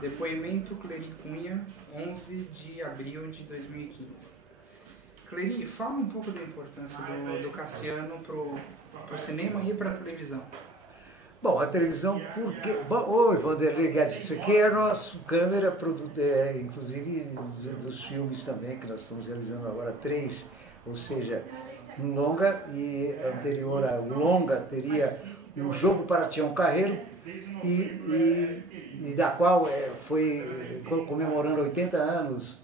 Depoimento Cleri Cunha, 11 de abril de 2015. Cleri, fala um pouco da importância do Cassiano para o cinema e para a televisão. Bom, a televisão, porque... Oi, Vanderlei Guedes, isso aqui é a nossa câmera, inclusive dos filmes também, que nós estamos realizando agora 3, ou seja, um longa, e anterior ao longa teria o Jogo para Tião Carreiro, e da qual foi comemorando 80 anos.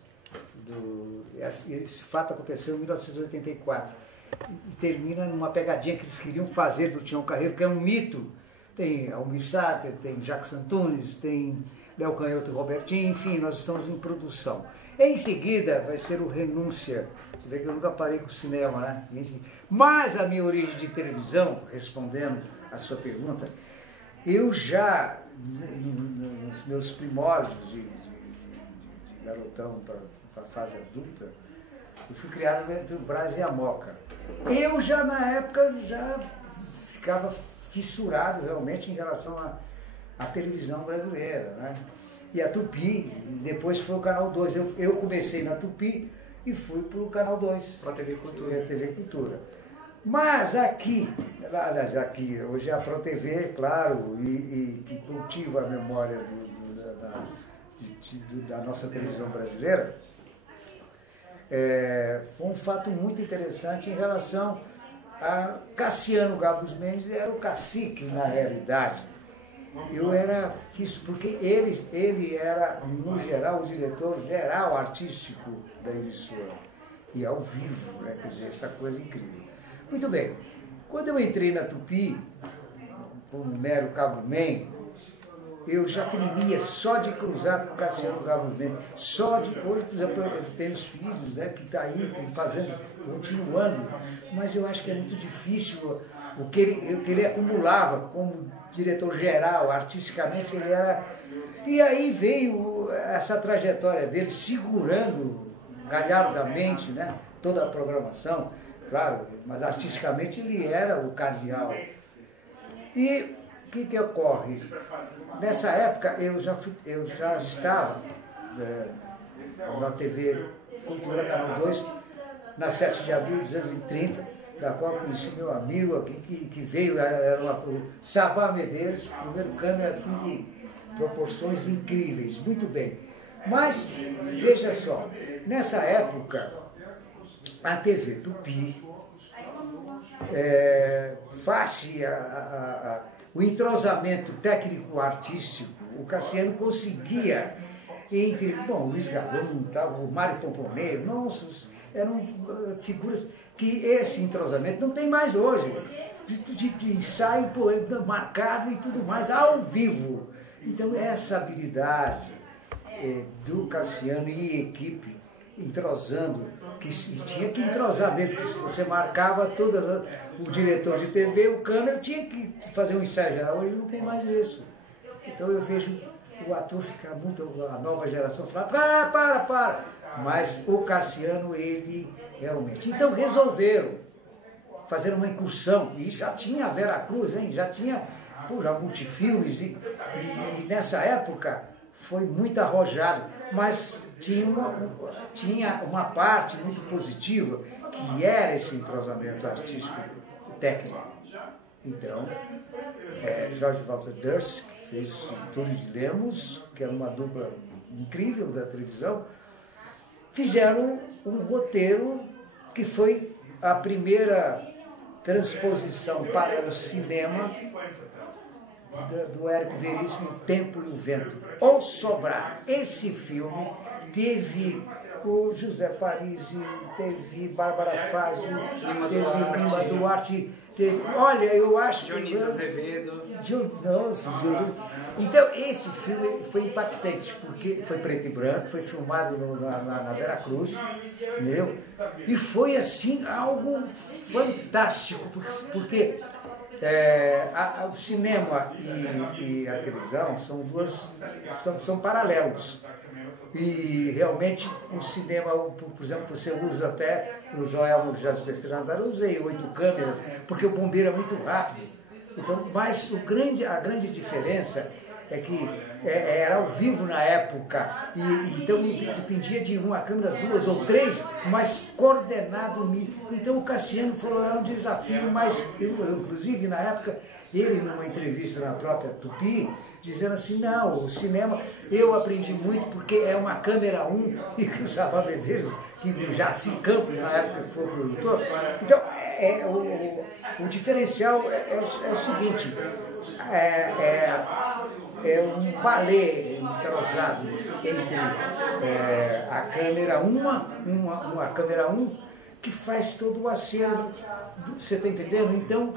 Esse fato aconteceu em 1984. E termina numa pegadinha que eles queriam fazer do Tião Carreiro, que é um mito. Tem Almir Sater, tem Jacques Antunes, tem Léo Canhoto e Robertinho, enfim, nós estamos em produção. Em seguida vai ser o Renúncia. Você vê que eu nunca parei com o cinema, né? Mas a minha origem de televisão, respondendo a sua pergunta, eu já, nos meus primórdios de garotão para a fase adulta, eu fui criado entre o Brás e a Moca. Eu já, na época, já ficava fissurado realmente em relação à televisão brasileira, né? E a Tupi, depois foi o Canal 2. Eu comecei na Tupi e fui para o Canal 2. Para a TV Cultura. TV Cultura. Mas aqui, hoje é a Pro TV, claro, e que cultiva a memória da nossa televisão brasileira, foi um fato muito interessante em relação a Cassiano Gabus Mendes. Era o cacique na realidade. Eu era isso porque ele era, no geral, o diretor geral artístico da emissora. E ao vivo, né? Quer dizer, essa coisa incrível. Muito bem, quando eu entrei na Tupi, como mero cabo-man, eu já tremia só de cruzar com o Cassiano Gabus Mendes. Hoje, por exemplo, eu tenho os filhos, né, que está aí, continuando, mas eu acho que é muito difícil o que ele acumulava como diretor-geral, artisticamente ele era... E aí veio essa trajetória dele segurando galhardamente, né, toda a programação, claro, mas artisticamente ele era o cardeal. E o que ocorre? Nessa época eu já estava na TV Cultura Canal 2, na 7 de abril de 1930, da qual eu conheci meu amigo aqui, que veio, era o Sabá Medeiros, primeiro câmera assim de proporções incríveis, muito bem. Mas, veja só, nessa época, a TV Tupi, face o entrosamento técnico-artístico, o Cassiano conseguia, entre Luiz Gabão, o Mário Pomponneiro, nossa, eram figuras que esse entrosamento não tem mais hoje, de ensaio marcado e tudo mais, ao vivo. Então essa habilidade do Cassiano e equipe, entrosando, que tinha que entrosar mesmo, porque se você marcava o diretor de TV, o câmera tinha que fazer um ensaio geral, hoje não tem mais isso. Então eu vejo o ator ficar muito, a nova geração falar, para! Mas o Cassiano, ele realmente... Então resolveram fazer uma incursão, e já tinha a Vera Cruz, hein? Já tinha já multifilmes, e nessa época foi muito arrojado, mas tinha uma parte muito positiva, que era esse entrosamento artístico técnico. Então, Jorge Walter Durst fez Túlio de Lemos, que era uma dupla incrível da televisão, fizeram um roteiro que foi a primeira transposição para o cinema do Érico Veríssimo, O Tempo e o Vento. O Sobrar. Esse filme teve o José Parisi, teve Bárbara Fazio, teve Lima Duarte, olha, eu acho que... Dionísio Azevedo. Então, esse filme foi impactante, porque foi preto e branco, foi filmado na Vera Cruz, entendeu? E foi, assim, algo fantástico, porque o cinema e a televisão são paralelos. E realmente o cinema, por exemplo, você usa até no Joel no Jazz Terceiro Andar, eu usei 8 câmeras, porque o bombeiro é muito rápido. Então, mas a grande diferença é que era ao vivo na época, então dependia de uma câmera, 2 ou 3, mas coordenado. Então o Cassiano falou, é um desafio, mas eu, inclusive na época, ele numa entrevista na própria Tupi, dizendo assim, não, o cinema, eu aprendi muito porque é uma câmera 1, e que o Sabá Medeiros, que já se Campos na época que foi o produtor, então o diferencial é o seguinte, é um balé entrosado entre a câmera uma câmera 1 que faz todo o acervo, você está entendendo? Então,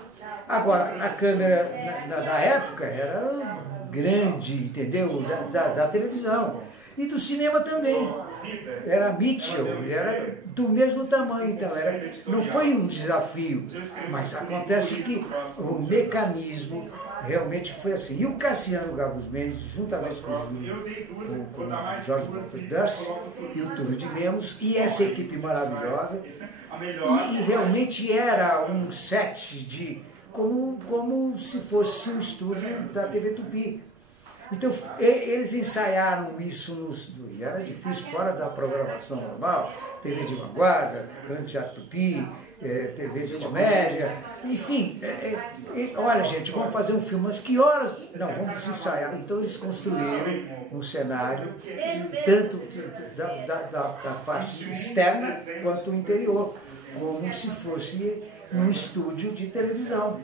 agora, a câmera na época era grande, entendeu? Da televisão. E do cinema também. Era Mitchell, era do mesmo tamanho, então não foi um desafio, mas acontece que o mecanismo realmente foi assim. E o Cassiano Gabus Mendes, juntamente com o Jorge Darcy e o Túlio de Lemos, e essa equipe maravilhosa, e realmente era um set como se fosse um estúdio da TV Tupi. Então, eles ensaiaram isso, e era difícil, fora da programação normal, TV de vanguarda, Grande Teatro Tupi, TV de comédia, enfim. Olha, gente, vamos fazer um filme, mas que horas? Não, vamos ensaiar. Então, eles construíram um cenário, tanto da parte externa quanto interior, como se fosse um estúdio de televisão.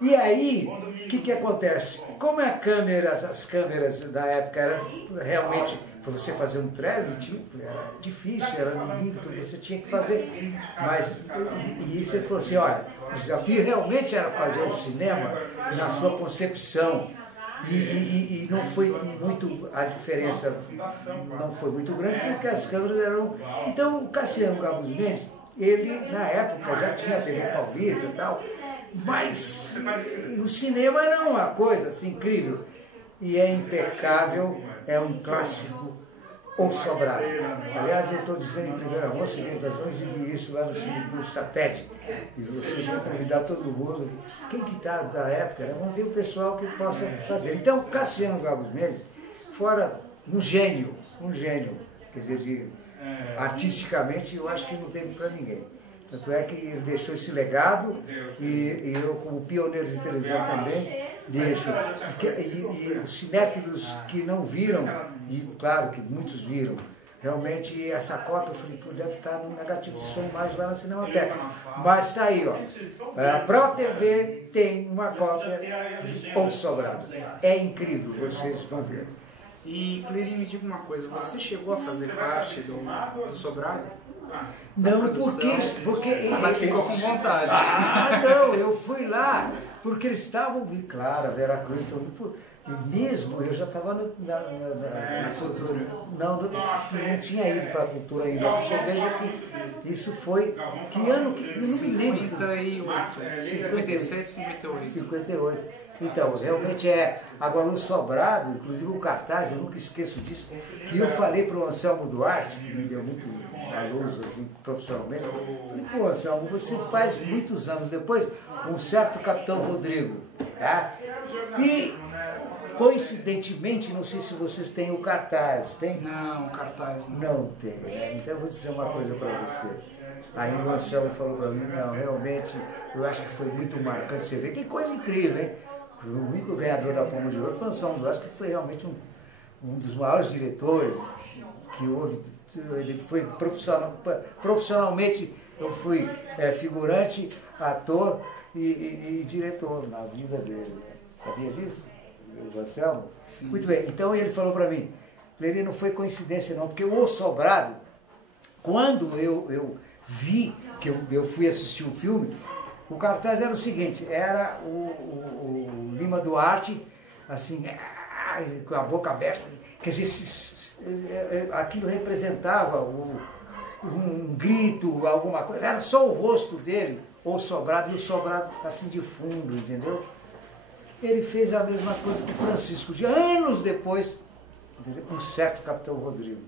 E aí, o que acontece? Como as câmeras da época eram realmente, para você fazer um traveling, era difícil, era no limite, você tinha que fazer. Mas, e você falou assim, olha, o desafio realmente era fazer um cinema na sua concepção. E não foi muito, a diferença não foi muito grande, porque as câmeras eram... Então, o Cassiano Gabus Mendes, ele, na época, já tinha TV Paulista e tal, mas o cinema era uma coisa assim, incrível. E é impecável, é um clássico, O Sobrado. Aliás, eu estou dizendo em primeira mão, seguinte, nós vamos exibir isso lá no Satélite. E vocês vão convidar todo mundo. Quem que está da época, né? Vamos ver o pessoal que possa fazer. Então, Cassiano Gabus Mendes, fora um gênio, quer dizer, artisticamente, eu acho que não teve para ninguém. Tanto é que ele deixou esse legado, e eu, como pioneiro de televisão também, deixo. E os cinéfilos que não viram, e claro que muitos viram, realmente essa cópia, eu falei, deve estar no negativo de som mais lá na Cinemateca. Mas está aí, ó. A Pro TV tem uma cópia de O Sobrado. É incrível, vocês vão ver. E, Clery, me diga uma coisa, você chegou a fazer parte do Sobrado? Não, porque mas ficou com vontade. Não, eu fui lá, porque eles estavam, claro, a Vera Cruz, e mesmo eu já estava na cultura. Não tinha ido para a cultura ainda. Você veja que isso foi, que ano, eu não me lembro. 57, 58. 58. Então, realmente agora o Sobrado, inclusive o cartaz, eu nunca esqueço disso, que eu falei para o Anselmo Duarte, que me deu muito valoroso, assim, profissionalmente, falei, pô, Anselmo, você faz muitos anos depois um certo Capitão Rodrigo, tá? E, coincidentemente, não sei se vocês têm o cartaz, tem? Não, cartaz não. Não tem, né? Então eu vou dizer uma coisa para você. Aí o Anselmo falou para mim, não, realmente, eu acho que foi muito marcante, você vê, que coisa incrível, hein? O único ganhador da Palma de Ouro foi o Anselmo Duarte, que foi realmente um dos maiores diretores que houve. Ele foi profissionalmente, eu fui figurante, ator e diretor na vida dele. Sabia disso? O Anselmo? Sim. Muito bem, então ele falou para mim, Clery, não foi coincidência não, porque o Sobrado, quando eu vi, que eu fui assistir o filme, o cartaz era o seguinte, era o Lima Duarte, assim, com a boca aberta, quer dizer, aquilo representava um grito, alguma coisa, era só o rosto dele, O Sobrado, e o Sobrado assim de fundo, entendeu? Ele fez a mesma coisa com o Francisco, de anos depois, com um certo Capitão Rodrigo,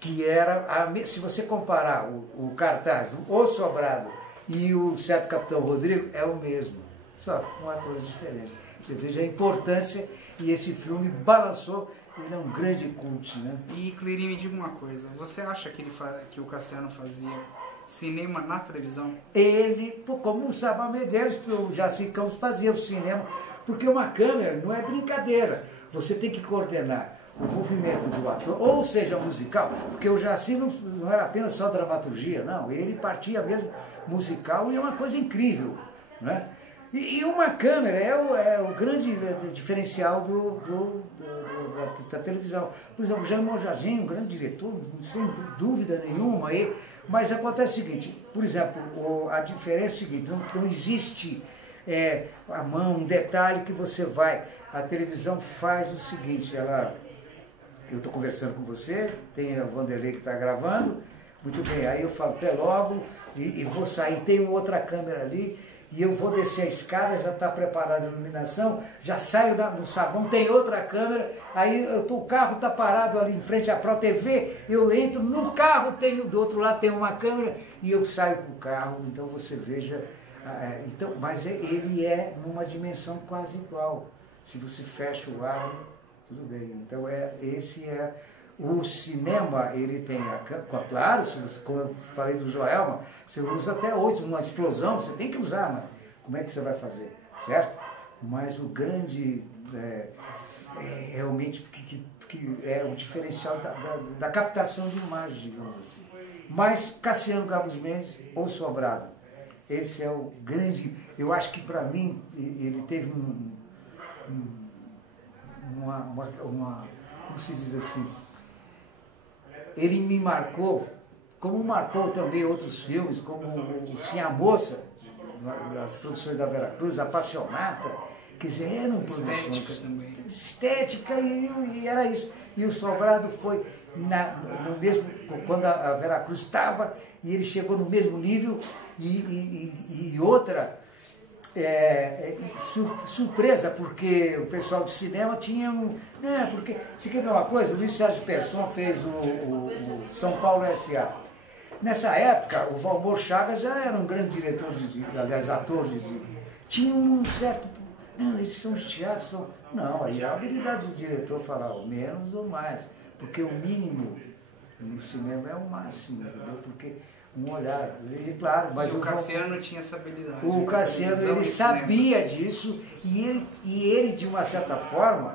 que era, se você comparar o cartaz, O Sobrado, e o certo Capitão Rodrigo é o mesmo, só com atores diferentes. Você veja a importância e esse filme balançou, ele é um grande cult, né? E Clery, me diga uma coisa, você acha que, que o Cassiano fazia cinema na televisão? Ele, como o Sabá Medeiros, o Jaci Campos fazia o cinema, porque uma câmera não é brincadeira, você tem que coordenar o movimento do ator, ou seja, musical, porque o Jaci não era apenas só dramaturgia, não, ele partia mesmo musical e é uma coisa incrível, né? E uma câmera é o grande diferencial da televisão. Por exemplo, o Jaime Monjardim, um grande diretor, sem dúvida nenhuma, mas acontece o seguinte, por exemplo, a diferença é a seguinte, não existe a mão, um detalhe que você vai, a televisão faz o seguinte, eu estou conversando com você, tem o Vanderlei que está gravando, muito bem, aí eu falo até logo e vou sair, tem outra câmera ali, e eu vou descer a escada, já está preparada a iluminação, já saio no saguão, tem outra câmera, aí o carro está parado ali em frente à Pro TV, eu entro no carro, do outro lado tem uma câmera, e eu saio com o carro, então você veja, mas ele é numa dimensão quase igual, se você fecha o ar, tudo bem, então esse é o cinema, ele tem, claro, como eu falei do Joelma, você usa até hoje, uma explosão, você tem que usar, mas como é que você vai fazer, certo? Mas o grande, realmente, que é o diferencial da captação de imagem, digamos assim. Mas Cassiano Gabos Mendes ou Sobrado, esse é o grande, eu acho que para mim, ele teve como se diz assim, ele me marcou, como marcou também outros filmes, como o Sim a Moça, as produções da Veracruz, Apaixonata, quer dizer, eram produções estética e era isso. E o Sobrado foi no mesmo, quando a Veracruz estava, e ele chegou no mesmo nível, e outra, surpresa, porque o pessoal de cinema tinha porque, você quer ver uma coisa? O Luiz Sérgio Persson fez o São Paulo S.A. Nessa época, o Valmor Chagas já era um grande diretor, aliás, ator tinha um certo, não, eles são de teatro, não, aí a habilidade do diretor falar o menos ou mais, porque o mínimo no cinema é o máximo, entendeu? Porque um olhar, claro, mas o Cassiano tinha essa habilidade. O Cassiano, ele sabia disso e ele, de uma certa forma,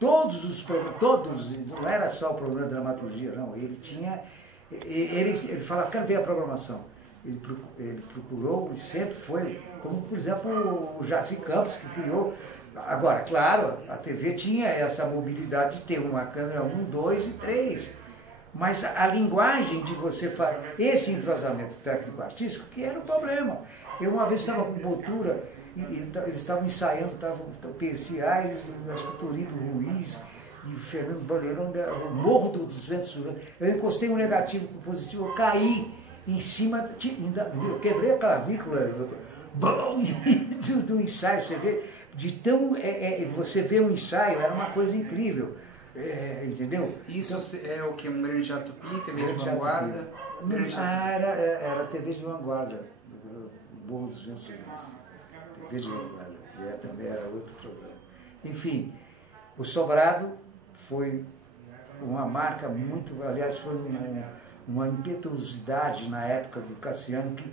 todos os problemas, não era só o problema da dramaturgia, não, ele tinha, ele falava, quero ver a programação. Ele procurou e sempre foi, como por exemplo o Jaci Campos, que criou. Agora, claro, a TV tinha essa mobilidade de ter uma câmera 1, 2 e 3. Mas a linguagem de você fazer esse entrosamento técnico-artístico, que era o problema. Eu uma vez estava com Botura, eles estavam ensaiando, o PCA, acho que o Toribio Ruiz e o Fernando Bandeirão, o Morro dos Ventos. Eu encostei um negativo com positivo, eu caí em cima, eu quebrei a clavícula do ensaio, você vê, você vê um ensaio, era uma coisa incrível. Entendeu? Isso então, é o que? Um grande jato tupi, TV de vanguarda? Era TV de vanguarda, Morro dos Ventos. TV de vanguarda, também era outro programa. Enfim, o Sobrado foi uma marca muito, aliás, foi uma impetuosidade na época do Cassiano, que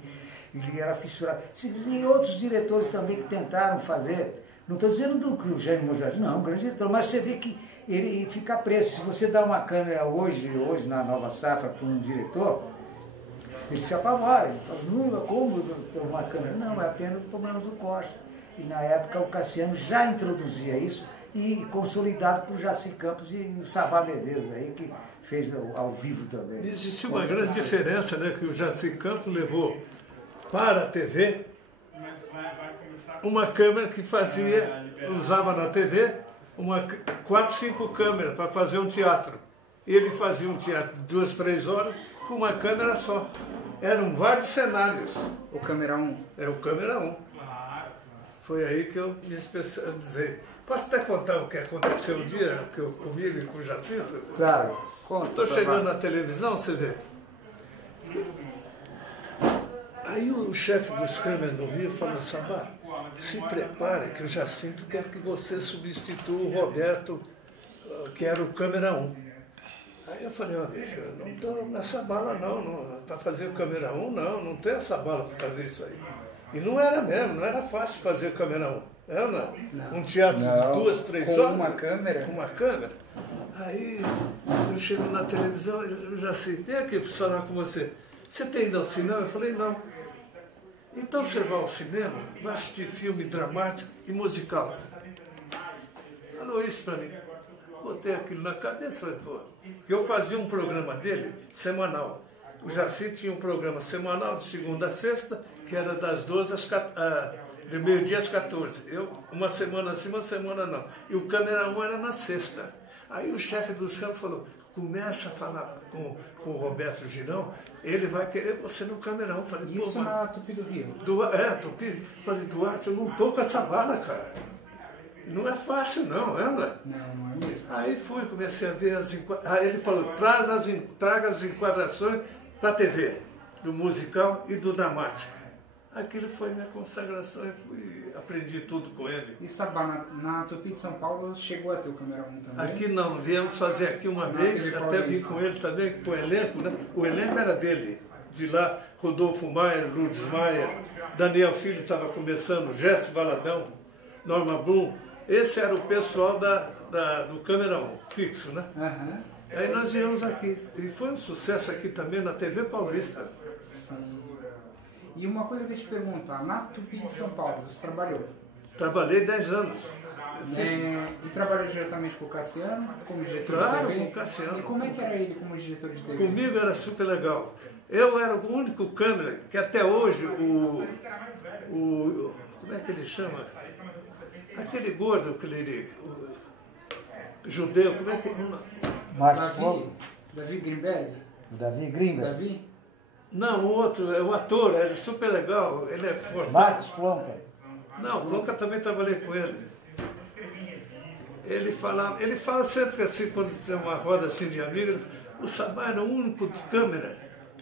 ele era fissurado. E outros diretores também que tentaram fazer, não estou dizendo que o Jaime Monjardim, não, um grande diretor, mas você vê que ele fica preso. Se você dá uma câmera hoje na Nova Safra para um diretor, ele se apavora, ele fala, não, como uma câmera? Não, é apenas problemas do corte. E na época o Cassiano já introduzia isso, e consolidado por Jaci Campos e o Sabá Medeiros aí, que fez ao vivo também. Existe uma grande diferença, né, que o Jaci Campos levou para a TV uma câmera que usava na TV 4, 5 câmeras para fazer um teatro. Ele fazia um teatro de 2, 3 horas com uma câmera só. Eram vários cenários. O câmera 1? É o câmera 1. Foi aí que eu me especializei. Posso até contar o que aconteceu um dia comigo e com o Jacinto? Claro. Estou chegando na televisão, você vê. Aí o chefe dos câmeras do Rio falou, Sabá, se prepare que o Jacinto quer que você substitua o Roberto, que era o câmera 1. Aí eu falei, ó, bicho, eu não estou nessa bala não para fazer o câmera 1 não tem essa bala para fazer isso aí. E não era mesmo, não era fácil fazer o câmera 1. É ou não? Um teatro de 2, 3 horas. Com uma câmera? Com uma câmera. Aí eu chego na televisão, eu já sei, vem aqui para falar com você. Você tem ido ao cinema? Eu falei, não. Então você vai ao cinema, vai assistir filme dramático e musical. Falou isso para mim. Botei aquilo na cabeça, falei, pô. Porque eu fazia um programa dele semanal. O Jacinto tinha um programa semanal de segunda a sexta, que era das 12 às 14. De meio-dia às 14. Eu, uma semana sim, uma semana não. E o câmera 1 era na sexta. Aí o chefe dos campos falou, começa a falar com o Roberto Girão, ele vai querer você no câmera 1. Falei, isso na Tupi do Rio? Tupi. Falei, Duarte, eu não tô com essa bala, cara. Não é fácil não, é, não é? Não é mesmo. Aí fui, comecei a ver as enquadrações. Aí ele falou, traga as enquadrações para a TV, do musical e do dramático. Aquilo foi minha consagração e aprendi tudo com ele. E Sabá, na Tupi de São Paulo chegou a ter o câmera 1 também? Aqui não, viemos fazer aqui uma vez, até vim com ele também, com o elenco, né? O elenco era dele, de lá, Rodolfo Maier, Lourdes Maier, Daniel Filho estava começando, Jesse Valadão, Norma Blum. Esse era o pessoal do câmera 1, fixo, né? Uhum. Aí nós viemos aqui, e foi um sucesso aqui também na TV Paulista. Sim. E uma coisa que eu ia te perguntar, na Tupi de São Paulo, você trabalhou? Trabalhei 10 anos. E trabalhou diretamente com o Cassiano, como diretor de TV? Claro, com o Cassiano. E como é que era ele como diretor de TV? Comigo era super legal. Eu era o único câmera que até hoje como é que ele chama? Aquele gordo, judeu, como é que Davi Grimberg? Davi Grimberg? Davi? Não, o outro, é o ator, ele é super legal, ele é forte. Marcos Plonka? Não, Plonka também trabalhei com ele. Ele fala sempre assim, quando tem uma roda assim de amigos, o Sabá era o único de câmera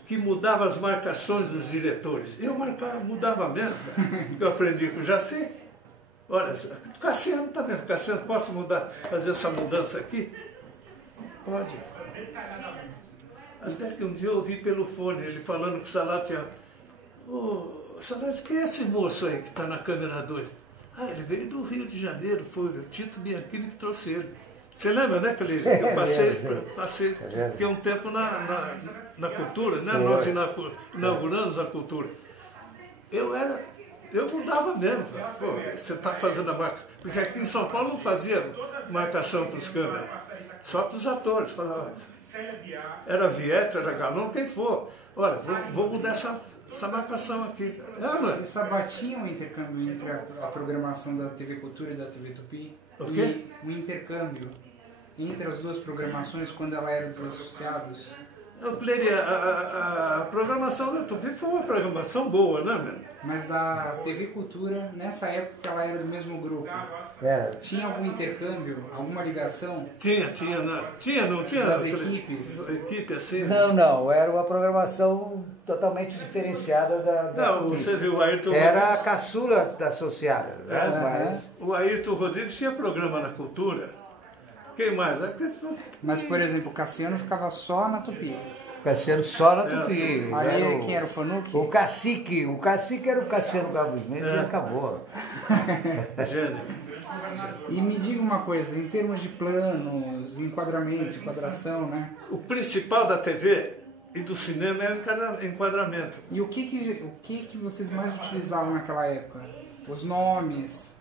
que mudava as marcações dos diretores. Eu mudava mesmo, eu aprendi com o Jaci. Olha, o Cassiano também, Cassiano, posso fazer essa mudança aqui? Pode. Até que um dia eu ouvi pelo fone ele falando que o Salati tinha... Salati, quem é esse moço aí que está na câmera 2? Ah, ele veio do Rio de Janeiro, foi o Tito Bianchini que trouxe ele. Você lembra, né, que eu passei que um tempo na cultura, né? Nós inauguramos a cultura. Eu mudava mesmo. Pô, você está fazendo a marca. Porque aqui em São Paulo não fazia marcação para os câmeras, só para os atores. Falava, era Vieto, era Galão, quem for. Olha, vou mudar essa marcação aqui. E Sabá tinha um intercâmbio entre a programação da TV Cultura e da TV Tupi? E o intercâmbio entre as duas programações quando ela era dos associados? A programação da Tupi foi uma programação boa, né, meu? Mas da TV Cultura, nessa época ela era do mesmo grupo. Era. Tinha algum intercâmbio, alguma ligação? Tinha, não tinha? Das equipes? Equipe assim? Não, era uma programação totalmente diferenciada da Não, você viu o Ayrton Era a caçula da associada, né? Mas... O Ayrton Rodrigues tinha programa na Cultura. Quem mais? Mas, por exemplo, o Cassiano ficava só na Tupi. O Cassiano só na Tupi. Aí quem era o Fanuque? O Cacique era o Cassiano Gabus mesmo e acabou. Gênio. E me diga uma coisa, em termos de planos, enquadramentos, enquadração, né? O principal da TV e do cinema é o enquadramento. E o que vocês mais utilizavam naquela época? Os nomes?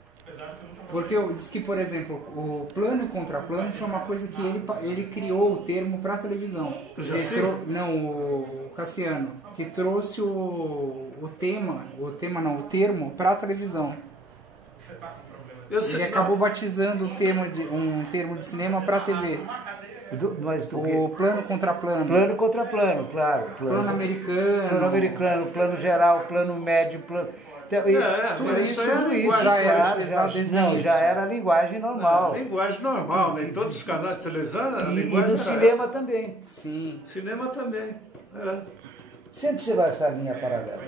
Porque eu disse que, por exemplo, o plano e contraplano foi uma coisa que ele criou o termo para a televisão. O Cassiano, que trouxe o termo para a televisão. Ele acabou batizando um termo de cinema para a TV. O plano contra plano. Plano contra plano, claro. Plano americano. Plano americano, plano geral, plano médio, plano... Tudo isso já era a linguagem normal. Linguagem normal, né? Em todos os canais de televisão, a linguagem e no cinema também. Sim. Cinema também. Sempre você vai essa linha paralela.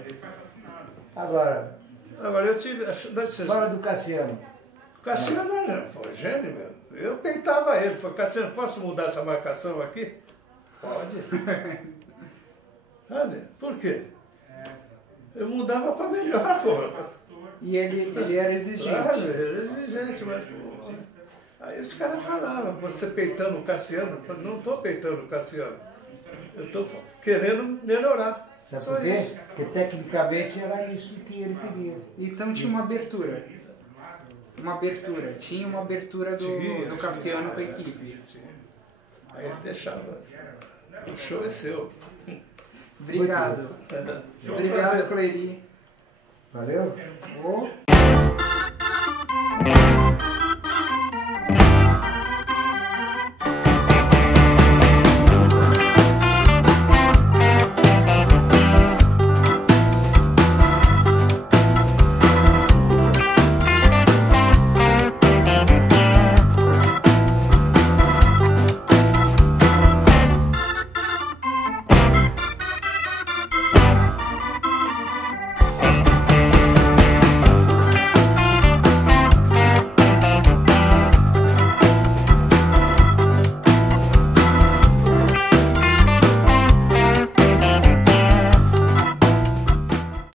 Agora, Agora eu tive... Fala do Cassiano. O Cassiano foi gênio mesmo. Eu peitava ele. Falei, Cassiano, posso mudar essa marcação aqui? Pode. Por quê? Eu mudava para melhor, pô. E ele era exigente. Claro, ele era exigente, mas... Aí os caras falavam, você peitando o Cassiano. Eu falei, não estou peitando o Cassiano. Eu estou querendo melhorar. Sabe por quê? Porque tecnicamente era isso que ele queria. Então tinha uma abertura. Tinha uma abertura do Cassiano com a equipe. Aí ele deixava. O show é seu. Obrigado. Obrigado, Cleiri. Valeu? Oh.